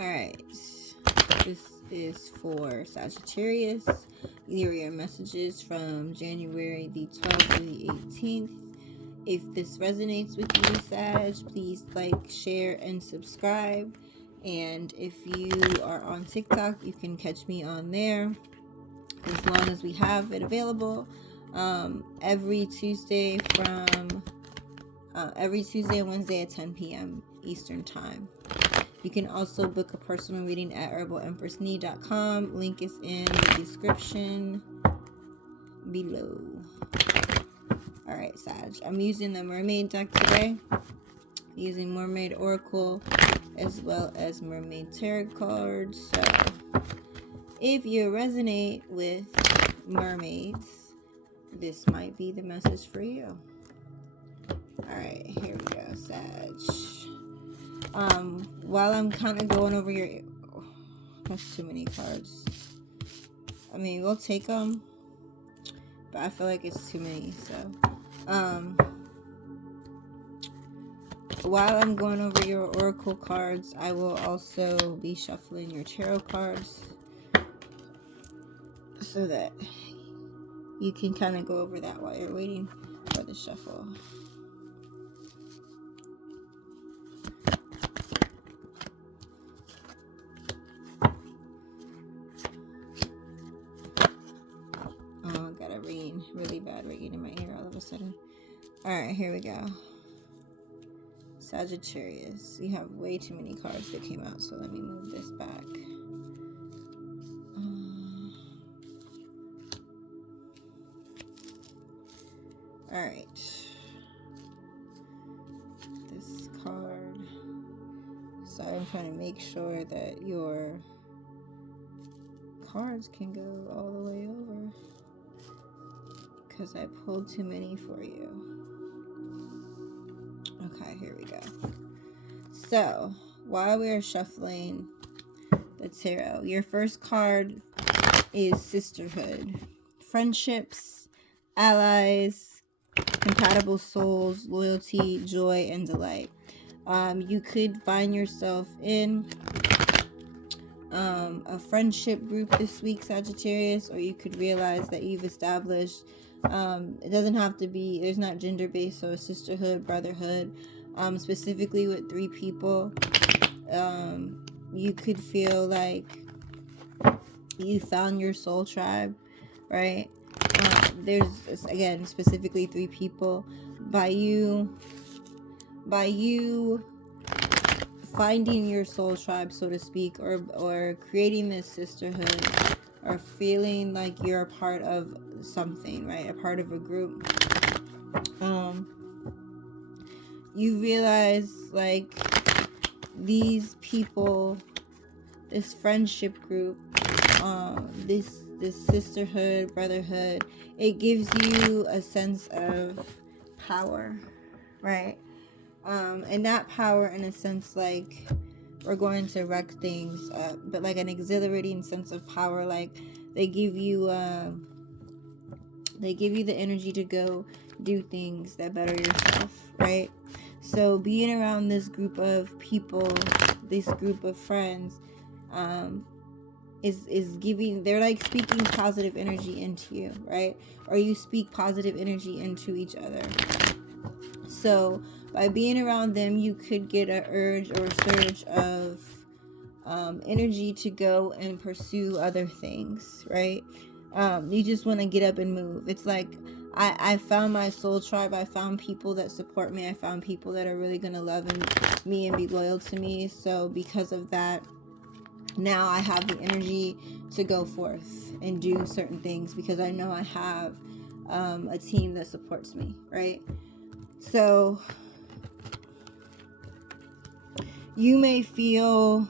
All right. This is for Sagittarius. These are your messages from January the 12th to the 18th. If this resonates with you, Sag, please like, share, and subscribe. And if you are on TikTok, you can catch me on there as long as we have it available. Every Tuesday and Wednesday at 10 p.m. Eastern Time. You can also book a personal reading at herbalempressnee.com. Link is in the description below. Alright, Sag. I'm using the Mermaid deck today. Using Mermaid Oracle as well as Mermaid Tarot cards. So, if you resonate with mermaids, this might be the message for you. Alright, here we go, Sag. While I'm kind of going over your... Oh, that's too many cards. I mean, we'll take them, but I feel like it's too many, so... While I'm going over your oracle cards, I will also be shuffling your tarot cards so that you can kind of go over that while you're waiting for the shuffle. Oh, I got a really bad ringing in my ear all of a sudden. Alright, here we go. Sagittarius. You have way too many cards that came out, so let me move this back. Alright. This card. Sorry, I'm trying to make sure that your cards can go all the way over, because I pulled too many for you. Okay, here we go. So, while we are shuffling the tarot, your first card is sisterhood. Friendships, allies, compatible souls, loyalty, joy, and delight. You could find yourself in a friendship group this week, Sagittarius, or you could realize that you've established, it doesn't have to be, there's not gender based, so a sisterhood, brotherhood, specifically with 3 people. You could feel like you found your soul tribe, right? There's, again, specifically 3 people. By you finding your soul tribe, so to speak, or creating this sisterhood, or feeling like you're a part of something, right? A part of a group. You realize, like, these people, this friendship group, this sisterhood, brotherhood, it gives you a sense of power, right? And that power, in a sense, like, we're going to wreck things up, but like an exhilarating sense of power. Like, they give you the energy to go do things that better yourself, right? So being around this group of people, this group of friends, is giving, they're like speaking positive energy into you, right? Or you speak positive energy into each other. So by being around them, you could get an urge or a surge of energy to go and pursue other things, right? You just want to get up and move. It's like, I found my soul tribe. I found people that support me. I found people that are really going to love me and be loyal to me. So because of that, now I have the energy to go forth and do certain things, because I know I have a team that supports me, right? So you may feel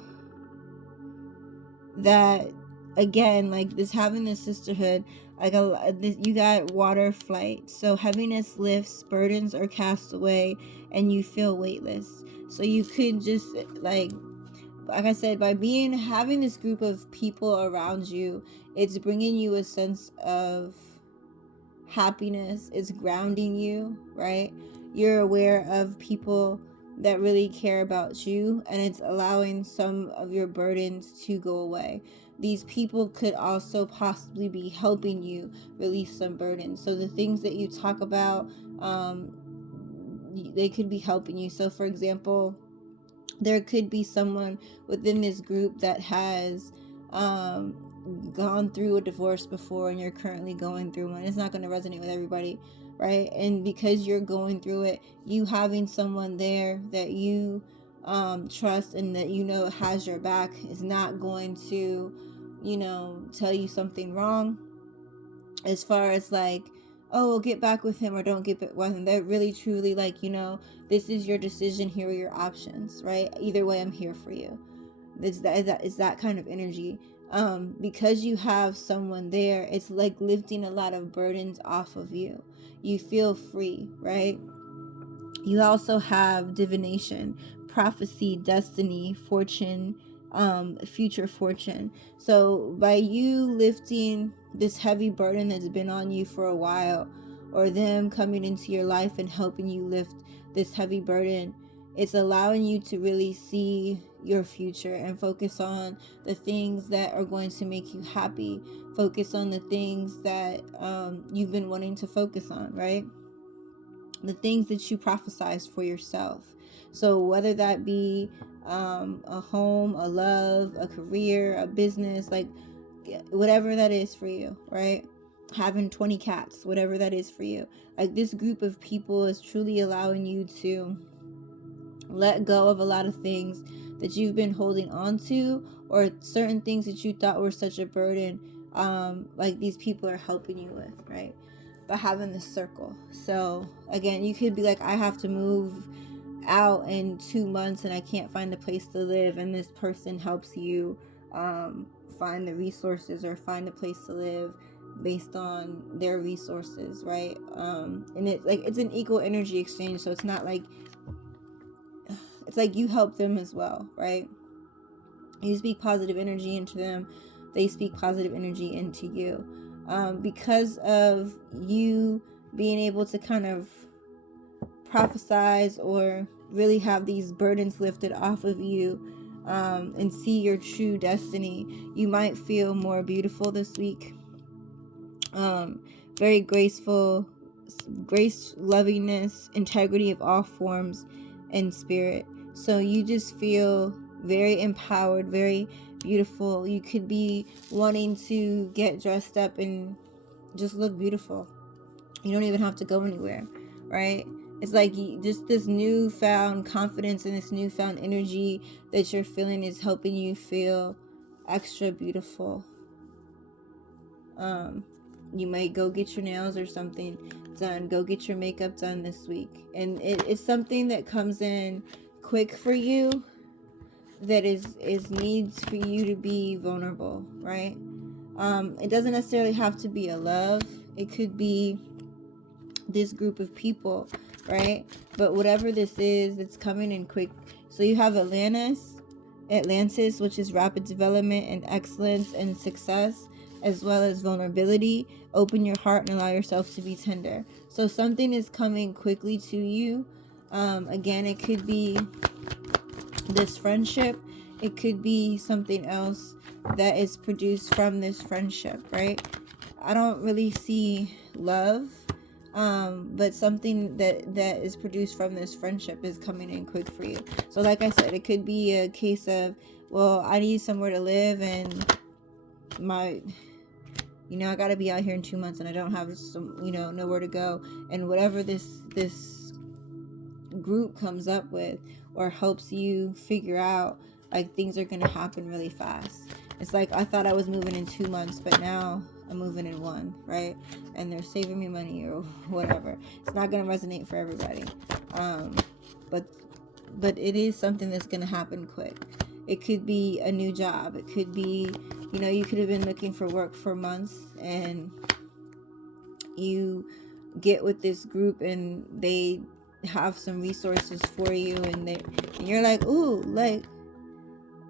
that, again, like this, having this sisterhood, like you got water flight, so heaviness lifts, burdens are cast away, and you feel weightless. So you could just, like I said, by having this group of people around you, it's bringing you a sense of happiness. It's grounding you, right? You're aware of people that really care about you, and it's allowing some of your burdens to go away. These people could also possibly be helping you release some burdens. So the things that you talk about, they could be helping you. So for example, there could be someone within this group that has gone through a divorce before, and you're currently going through one. It's not going to resonate with everybody, right? And because you're going through it, you having someone there that you trust and that you know has your back is not going to, tell you something wrong, as far as like, oh, we'll get back with him or don't get back with him. They're really truly like, this is your decision, here are your options, right? Either way, I'm here for you. It's that kind of energy. Because you have someone there, it's like lifting a lot of burdens off of you. You feel free, right? You also have divination, prophecy, destiny, fortune, future fortune. So by you lifting this heavy burden that's been on you for a while, or them coming into your life and helping you lift this heavy burden, it's allowing you to really see your future and focus on the things that are going to make you happy. Focus on the things that you've been wanting to focus on, right? The things that you prophesize for yourself. So whether that be a home, a love, a career, a business, like whatever that is for you, right? Having 20 cats, whatever that is for you. Like this group of people is truly allowing you to let go of a lot of things that you've been holding on to, or certain things that you thought were such a burden. Like these people are helping you with, right? But having the circle. So again, you could be like, I have to move out in 2 months and I can't find a place to live, and this person helps you find the resources or find a place to live based on their resources, right? And it's like, it's an equal energy exchange. So it's not like, it's like you help them as well, right? You speak positive energy into them, they speak positive energy into you. Because of you being able to kind of prophesize or really have these burdens lifted off of you, and see your true destiny, you might feel more beautiful this week. Very graceful, grace, lovingness, integrity of all forms and spirit. So you just feel very empowered, very beautiful. You could be wanting to get dressed up and just look beautiful. You don't even have to go anywhere, right? It's like just this newfound confidence and this newfound energy that you're feeling is helping you feel extra beautiful. You might go get your nails or something done. Go get your makeup done this week. And it's something that comes in quick for you, that is needs for you to be vulnerable, right? It doesn't necessarily have to be a love. It could be this group of people, right? But whatever this is, it's coming in quick. So you have Atlantis, which is rapid development and excellence and success, as well as vulnerability. Open your heart and allow yourself to be tender. So something is coming quickly to you. Again, it could be this friendship. It could be something else that is produced from this friendship, right? I don't really see love, but something that is produced from this friendship is coming in quick for you. So like I said, it could be a case of, well, I need somewhere to live, and I gotta be out here in 2 months and I don't have nowhere to go. And whatever this group comes up with or helps you figure out, like, things are gonna happen really fast. It's like, I thought I was moving in 2 months, but now I'm moving in 1, right? And they're saving me money or whatever. It's not gonna resonate for everybody. But it is something that's gonna happen quick. It could be a new job. It could be, you could have been looking for work for months, and you get with this group and they have some resources for you, and you're like, ooh, like,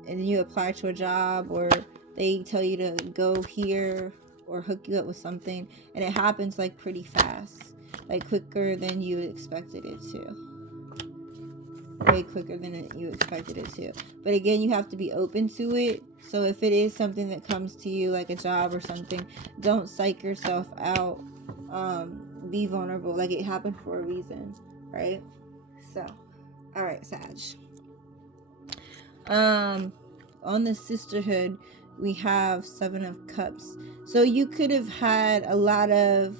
and then you apply to a job, or they tell you to go here or hook you up with something, and it happens like pretty fast, like quicker than you expected it to. way quicker than you expected it to. But again, you have to be open to it. So if it is something that comes to you, like a job or something, don't psych yourself out. Be vulnerable. Like, it happened for a reason, right? So, all right, Sag. On the sisterhood, we have 7 of Cups. So you could have had a lot of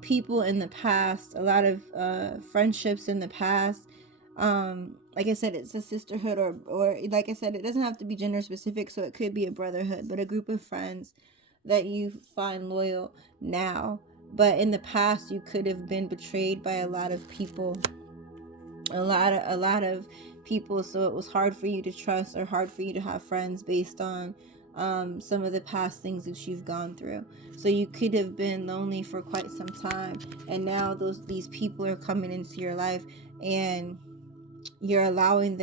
people in the past, a lot of friendships in the past. Like I said, it's a sisterhood, or like I said, it doesn't have to be gender specific, so it could be a brotherhood, but a group of friends that you find loyal now. But in the past, you could have been betrayed by a lot of people, a lot of people, so it was hard for you to trust or hard for you to have friends based on some of the past things that you've gone through. So you could have been lonely for quite some time, and now these people are coming into your life, and you're allowing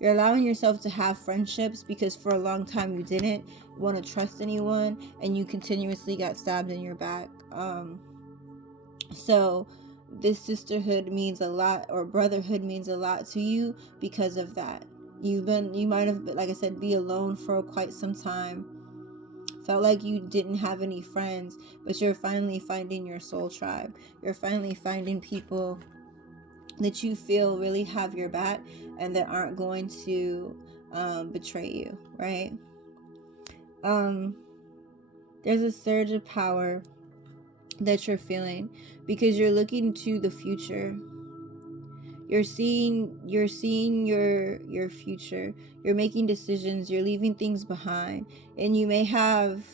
you're allowing yourself to have friendships, because for a long time you didn't want to trust anyone, and you continuously got stabbed in your back. So this sisterhood means a lot, or brotherhood means a lot to you because of that. You might have, like I said, be alone for quite some time, felt like you didn't have any friends, but you're finally finding your soul tribe. You're finally finding people that you feel really have your back and that aren't going to betray you, right? There's a surge of power that you're feeling because you're looking to the future. You're seeing your future. You're making decisions, you're leaving things behind, and you may have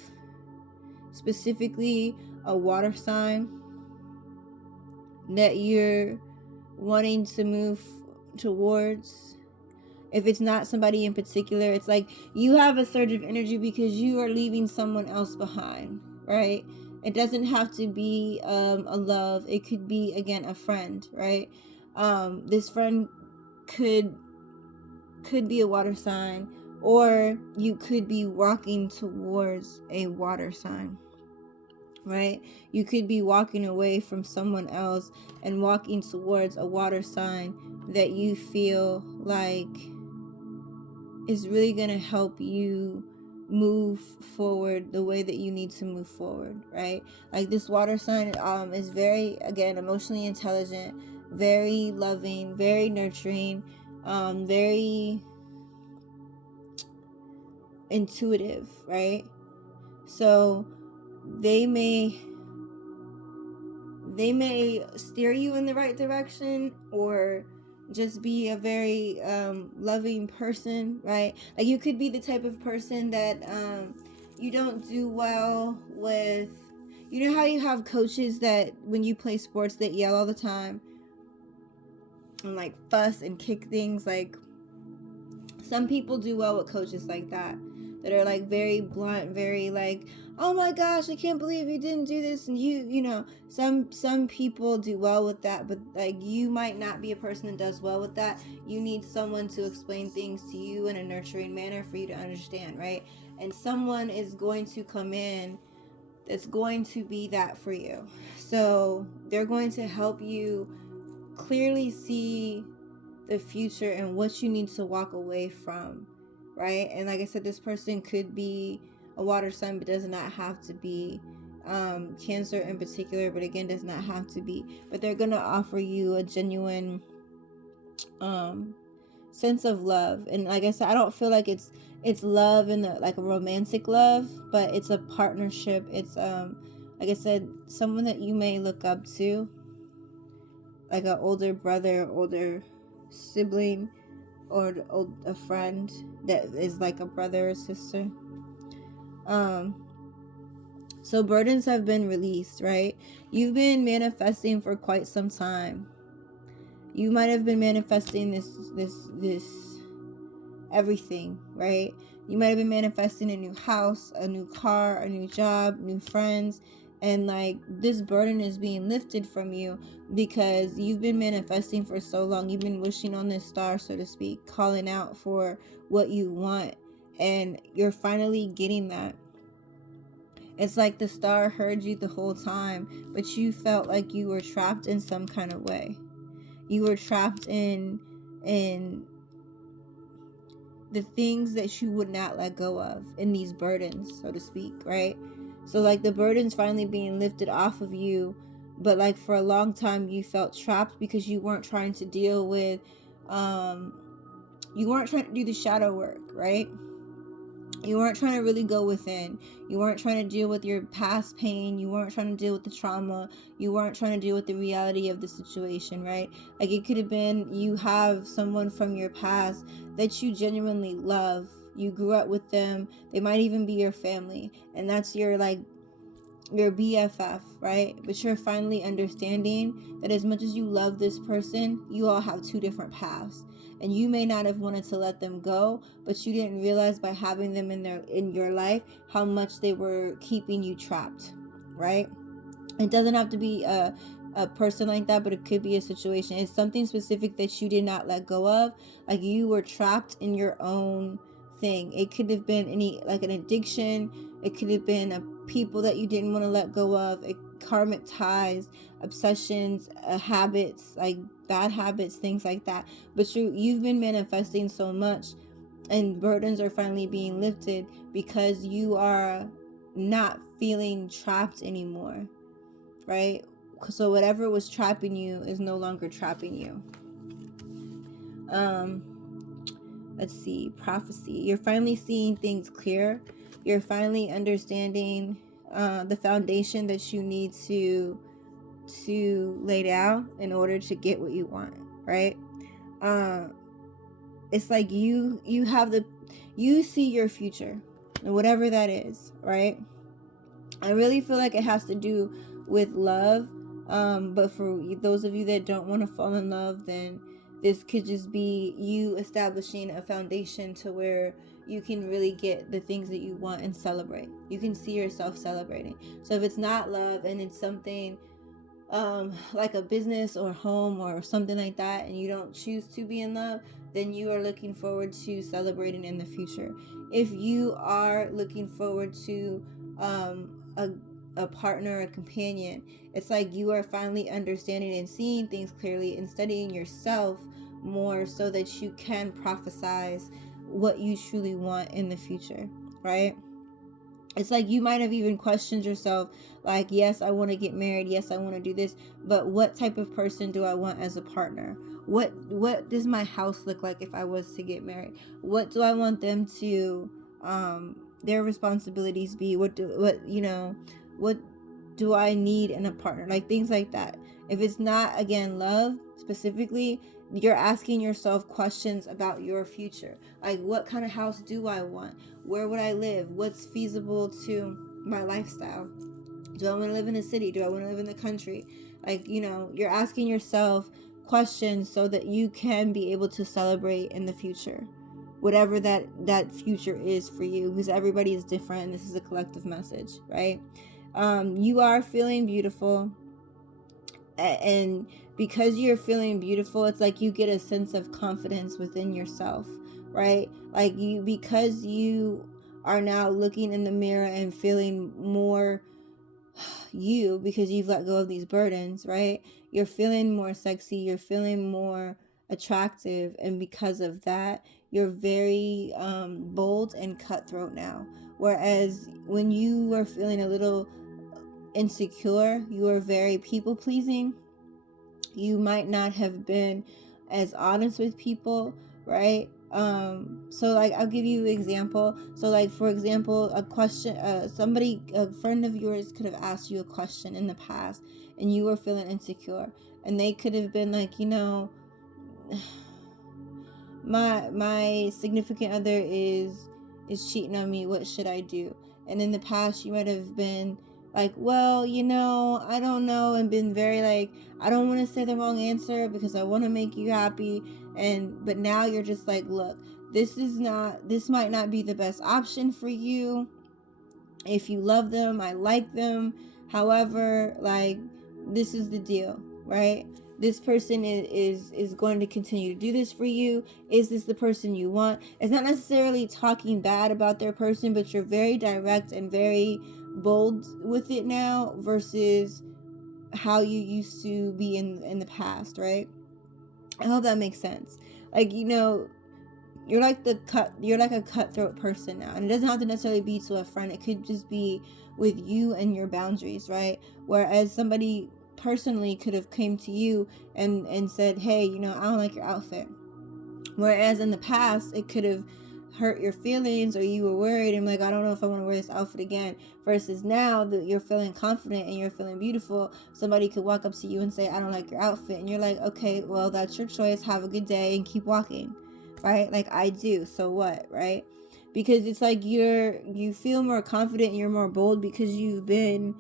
specifically a water sign that you're wanting to move towards. If it's not somebody in particular, it's like you have a surge of energy because you are leaving someone else behind, right? It doesn't have to be a love. It could be, again, a friend, right? This friend could be a water sign, or you could be walking towards a water sign, right? You could be walking away from someone else and walking towards a water sign that you feel like is really going to help you move forward the way that you need to move forward, right? Like, this water sign is very, again, emotionally intelligent, very loving, very nurturing, very intuitive, right? So they may steer you in the right direction, or just be a very loving person, right? Like, you could be the type of person that you don't do well with, you know how you have coaches that when you play sports that yell all the time and like fuss and kick things. Like, some people do well with coaches like that are like very blunt, very like, oh my gosh, I can't believe you didn't do this. And you know, some people do well with that, but like, you might not be a person that does well with that. You need someone to explain things to you in a nurturing manner for you to understand, right? And someone is going to come in that's going to be that for you. So they're going to help you clearly see the future and what you need to walk away from, right? And like I said, this person could be a water sign, but does not have to be. Cancer in particular, but again, does not have to be. But they're gonna offer you a genuine sense of love. And like I said, I don't feel like it's love in the, like, a romantic love, but it's a partnership. It's like I said, someone that you may look up to, like an older brother, older sibling, or a friend that is like a brother or sister. So burdens have been released, right? You've been manifesting for quite some time. You might have been manifesting this everything, right? You might have been manifesting a new house, a new car, a new job, new friends, and like, this burden is being lifted from you because you've been manifesting for so long. You've been wishing on this star, so to speak, calling out for what you want, and you're finally getting that. It's like the star heard you the whole time, but you felt like you were trapped in some kind of way. You were trapped in the things that you would not let go of, in these burdens, so to speak, right? So like the burdens finally being lifted off of you, but like for a long time you felt trapped because you weren't trying to deal with you weren't trying to do the shadow work, right? You weren't trying to really go within. You weren't trying to deal with your past pain. You weren't trying to deal with the trauma. You weren't trying to deal with the reality of the situation, right? Like it could have been you have someone from your past that you genuinely love. You grew up with them. They might even be your family. And that's your like your BFF, right? But you're finally understanding that as much as you love this person, you all have two different paths. And you may not have wanted to let them go, but you didn't realize by having them in your life how much they were keeping you trapped, right? It doesn't have to be a person like that, but it could be a situation. It's something specific that you did not let go of. Like you were trapped in your own thing. It could have been any like an addiction. It could have been a people that you didn't want to let go of. Karmic ties, obsessions, habits, like bad habits, things like that. But you've been manifesting so much, and burdens are finally being lifted because you are not feeling trapped anymore, right? So whatever was trapping you is no longer trapping you. Let's see, prophecy. You're finally seeing things clear. You're finally understanding the foundation that you need to lay down in order to get what you want, right? It's like you see your future, and whatever that is, right? I really feel like it has to do with love. But for those of you that don't want to fall in love, then this could just be you establishing a foundation to where you can really get the things that you want and celebrate. You can see yourself celebrating. So if it's not love and it's something like a business or home or something like that, and you don't choose to be in love, then you are looking forward to celebrating in the future. If you are looking forward to a partner, a companion, it's like you are finally understanding and seeing things clearly and studying yourself more so that you can prophesize what you truly want in the future, right? It's like you might have even questioned yourself, like, yes, I want to get married, yes, I want to do this, but what type of person do I want as a partner? What does my house look like if I was to get married? What do I want them to their responsibilities be? What do I need in a partner? Like things like that. If it's not, again, love specifically, you're asking yourself questions about your future. Like, what kind of house do I want? Where would I live? What's feasible to my lifestyle? Do I want to live in the city? Do I want to live in the country? Like, you're asking yourself questions so that you can be able to celebrate in the future, whatever that future is for you, because everybody is different and this is a collective message, right? You are feeling beautiful, and because you're feeling beautiful, it's like you get a sense of confidence within yourself, right? Like because you are now looking in the mirror and feeling more you, because you've let go of these burdens, right? You're feeling more sexy, you're feeling more attractive, and because of that, you're very bold and cutthroat now. Whereas when you were feeling a little insecure, you were very people pleasing. You might not have been as honest with people, right? So like I'll give you an example. So like, for example, a question, a friend of yours could have asked you a question in the past and you were feeling insecure, and they could have been like, my significant other is cheating on me, what should I do? And in the past you might have been like, well, I don't know, and been very like, I don't want to say the wrong answer because I want to make you happy. But now you're just like, look, this might not be the best option for you. If you love them, I like them, however, like, this is the deal, right? This person is going to continue to do this for you. Is this the person you want? It's not necessarily talking bad about their person, but you're very direct and very bold with it now versus how you used to be in the past, right? I hope that makes sense. Like, you know, you're like a cutthroat person now, and it doesn't have to necessarily be to a friend. It could just be with you and your boundaries, right? Whereas somebody personally could have came to you and said, hey, you know, I don't like your outfit. Whereas in the past, it could have hurt your feelings, or you were worried and like, I don't know if I want to wear this outfit again. Versus now that you're feeling confident and you're feeling beautiful, somebody could walk up to you and say, I don't like your outfit. And you're like, okay, well, that's your choice. Have a good day and keep walking, right? Like I do. So what, right? Because it's like you feel more confident and you're more bold because you've been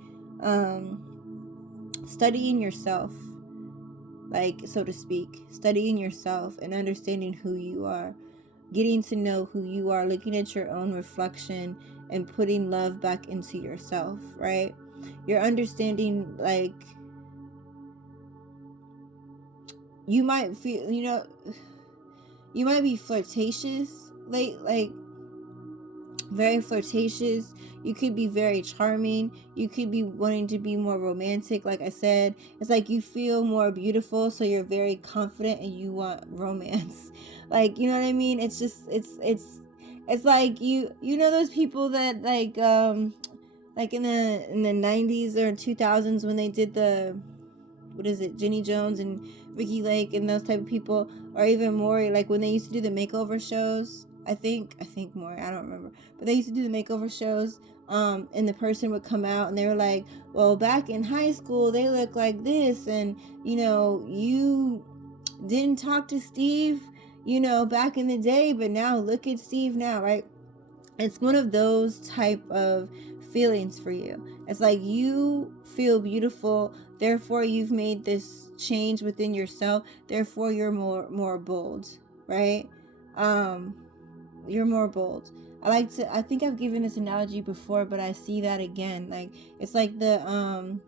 studying yourself, like, so to speak, studying yourself and understanding who you are, getting to know who you are, looking at your own reflection and putting love back into yourself, right? You're understanding, like, you might feel, you know, you might be flirtatious, like very flirtatious. You could be very charming. You could be wanting to be more romantic. Like I said, it's like you feel more beautiful, so you're very confident and you want romance. Like, you know what I mean? It's just it's like you know those people that like in the 90s or 2000s when they did the, what is it, Jenny Jones and Ricky Lake and those type of people, or even more like when they used to do the makeover shows. I think more, I don't remember, but they used to do the makeover shows, and the person would come out and they were like, well, back in high school they looked like this, and you know, you didn't talk to Steve, you know, back in the day, but now look at Steve now, right? It's one of those type of feelings for you. It's like you feel beautiful, therefore you've made this change within yourself, therefore you're more bold, right? You're more bold. I think I've given this analogy before, but I see that again. Like, it's like the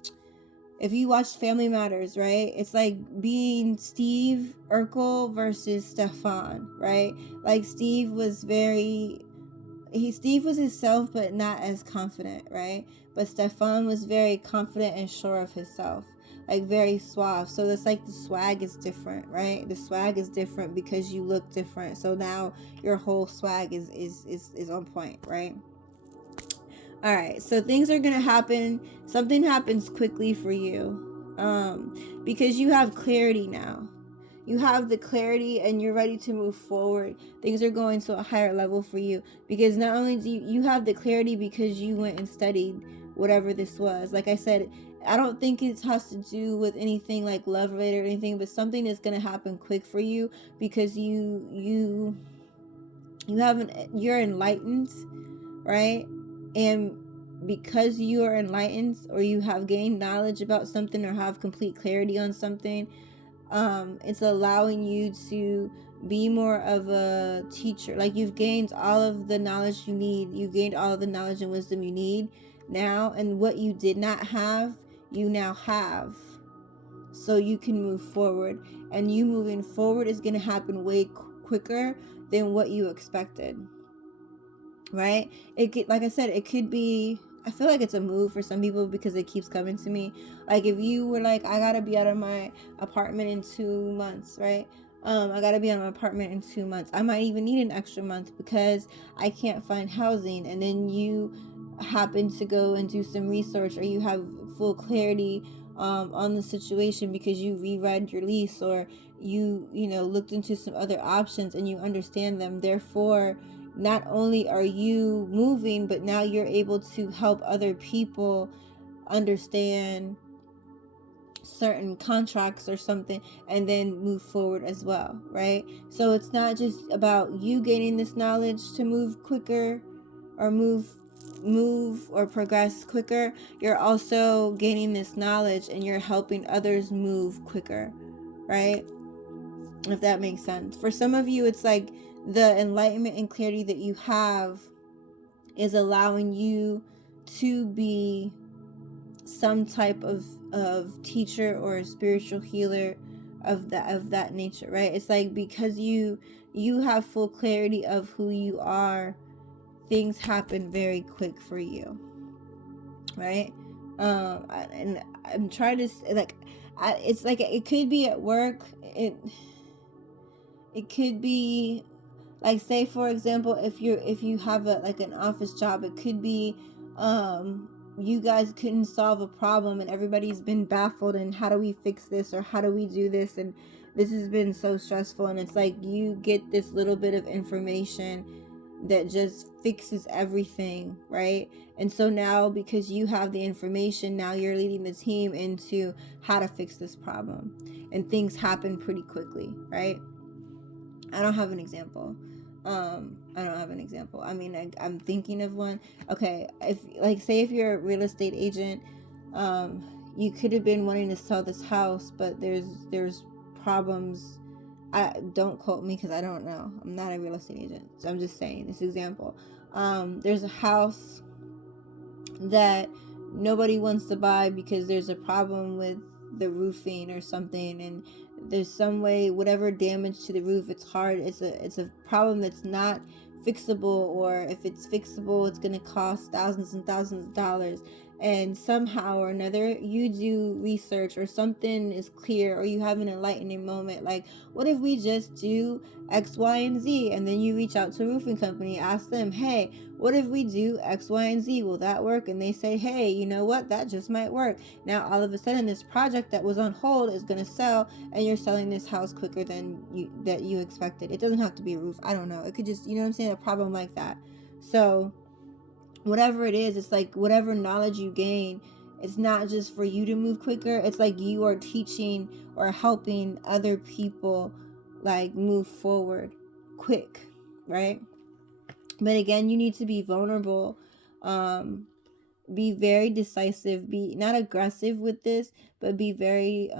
if you watch Family Matters, right? It's like being Steve Urkel versus Stefan, right? Like Steve was Steve was himself, but not as confident, right? But Stefan was very confident and sure of himself, like very suave. So it's like the swag is different, right? The swag is different because you look different. So now your whole swag is on point, right? All right, so things are gonna happen. Something happens quickly for you, because you have clarity now. You have the clarity and you're ready to move forward. Things are going to a higher level for you because not only do you have the clarity because you went and studied whatever this was. Like I said, I don't think it has to do with anything like love related or anything, but something is going to happen quick for you because you're enlightened, right? And because you are enlightened, or you have gained knowledge about something or have complete clarity on something, it's allowing you to be more of a teacher. Like, you've gained all of the knowledge you need, you gained all of the knowledge and wisdom you need now, and what you did not have, you now have, so you can move forward. And you moving forward is going to happen way quicker than what you expected, right? It could, like I said, it could be, I feel like it's a move for some people because it keeps coming to me. Like, if you were like, I gotta be out of my apartment in 2 months, right? I gotta be out of my apartment in 2 months. I might even need an extra month because I can't find housing. And then you happen to go and do some research, or you have full clarity on the situation because you reread your lease, or you know, looked into some other options and you understand them. Therefore, not only are you moving, but now you're able to help other people understand certain contracts or something, and then move forward as well, right? So it's not just about you gaining this knowledge to move quicker or move or progress quicker. You're also gaining this knowledge and you're helping others move quicker, right? If that makes sense. For some of you, it's like the enlightenment and clarity that you have is allowing you to be some type of teacher or spiritual healer of that nature, right? It's like because you have full clarity of who you are, things happen very quick for you, right? And I'm trying to, like, it's like it could be at work. It could be like, say for example, if you have a like an office job, it could be you guys couldn't solve a problem and everybody's been baffled, and how do we fix this, or how do we do this, and this has been so stressful, and it's like you get this little bit of information that just fixes everything, right? And so now, because you have the information, now you're leading the team into how to fix this problem, and things happen pretty quickly, right? I don't have an example. I don't have an example. I mean, I'm thinking of one. Okay, if like, say if you're a real estate agent, you could have been wanting to sell this house, but there's problems. I don't quote me because I don't know. I'm not a real estate agent, so I'm just saying this example. There's a house that nobody wants to buy because there's a problem with the roofing or something, and there's some way, whatever damage to the roof, it's hard, it's a problem that's not fixable, or if it's fixable, it's going to cost thousands and thousands of dollars. And somehow or another, you do research, or something is clear, or you have an enlightening moment, like, what if we just do X, Y, and Z? And then you reach out to a roofing company, ask them, hey, what if we do X, Y, and Z? Will that work? And they say, hey, you know what, that just might work. Now all of a sudden, this project that was on hold is going to sell, and you're selling this house quicker than you expected. It doesn't have to be a roof, I don't know, it could just, you know what I'm saying, a problem like that. So whatever it is, it's like whatever knowledge you gain, it's not just for you to move quicker, it's like you are teaching or helping other people like move forward quick, right? But again, you need to be vulnerable, be very decisive, be not aggressive with this, but be very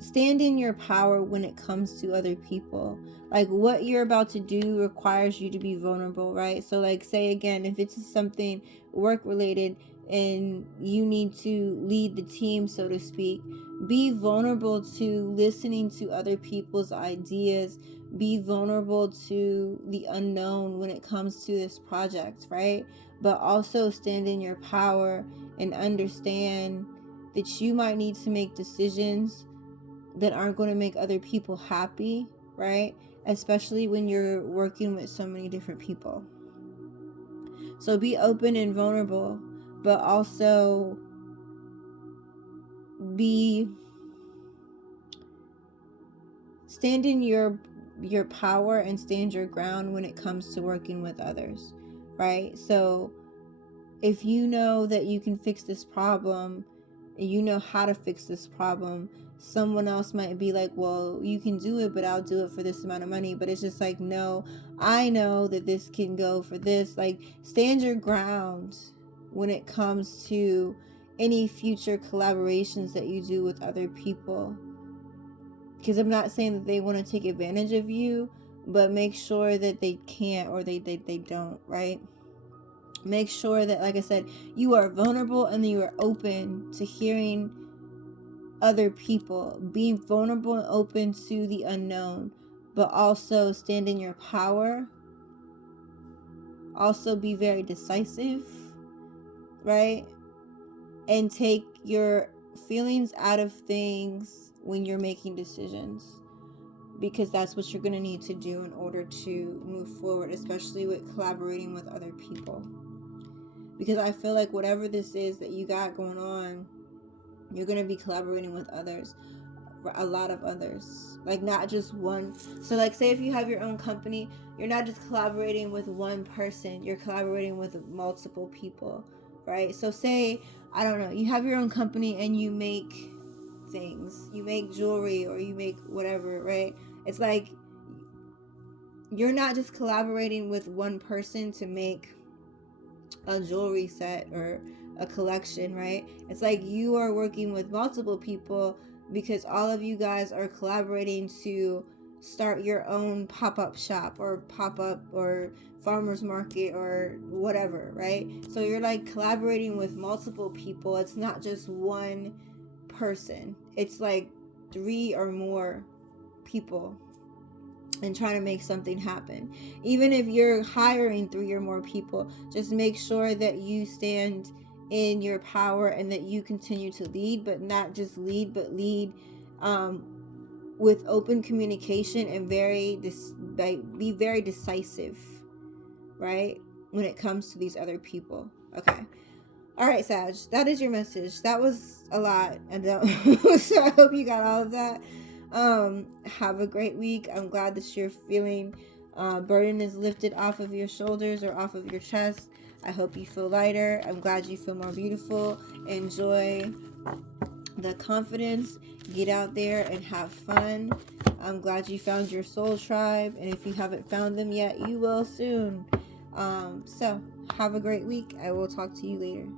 stand in your power when it comes to other people. Like, what you're about to do requires you to be vulnerable, right? So like, say again, if it's something work related and you need to lead the team, so to speak, be vulnerable to listening to other people's ideas, be vulnerable to the unknown when it comes to this project, right? But also stand in your power and understand that you might need to make decisions that aren't going to make other people happy, right? Especially when you're working with so many different people. So be open and vulnerable, but also stand in your power and stand your ground when it comes to working with others, right? So if you know that you can fix this problem, and you know how to fix this problem, someone else might be like, well, you can do it, but I'll do it for this amount of money. But it's just like, no, I know that this can go for this. Like, stand your ground when it comes to any future collaborations that you do with other people. Because I'm not saying that they want to take advantage of you, but make sure that they can't, or they don't, right? Make sure that, like I said, you are vulnerable and you are open to hearing other people, being vulnerable and open to the unknown, but also stand in your power. Also be very decisive, right? And take your feelings out of things when you're making decisions, because that's what you're going to need to do in order to move forward, especially with collaborating with other people. Because I feel like whatever this is that you got going on, you're going to be collaborating with others, a lot of others, like not just one. So like, say if you have your own company, you're not just collaborating with one person, you're collaborating with multiple people, right? So say, I don't know, you have your own company and you make things, you make jewelry, or you make whatever, right? It's like you're not just collaborating with one person to make a jewelry set or a collection, right? It's like you are working with multiple people, because all of you guys are collaborating to start your own pop-up shop or pop-up or farmer's market or whatever, right? So you're like collaborating with multiple people. It's not just one person, it's like 3 or more people, and trying to make something happen. Even if you're hiring 3 or more people, just make sure that you stand in your power and that you continue to lead, but not just lead, but lead with open communication and be very decisive, right? When it comes to these other people. Okay. All right, Sag, that is your message. That was a lot. So I hope you got all of that. Have a great week. I'm glad that you're feeling burden is lifted off of your shoulders or off of your chest. I hope you feel lighter. I'm glad you feel more beautiful. Enjoy the confidence. Get out there and have fun. I'm glad you found your soul tribe, and if you haven't found them yet, you will soon. So have a great week. I will talk to you later.